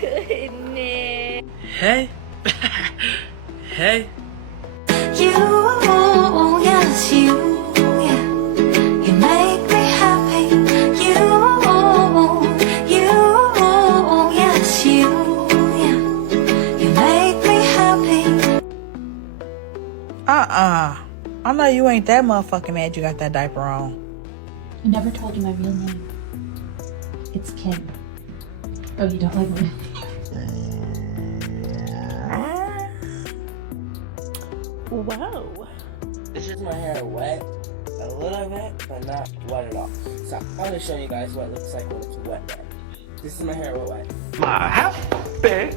goodness. Hey. Hey. You, yes, you, yeah. You make me happy. You, yes, you, yeah. You make me happy. I know you ain't that motherfucking mad you got that diaper on. I never told you my real name. It's Kim. Oh, you don't like me? Whoa. This is my hair wet. A little bit, but not wet at all. So I'm gonna show you guys what it looks like when it's wet. This is my hair wet. My happy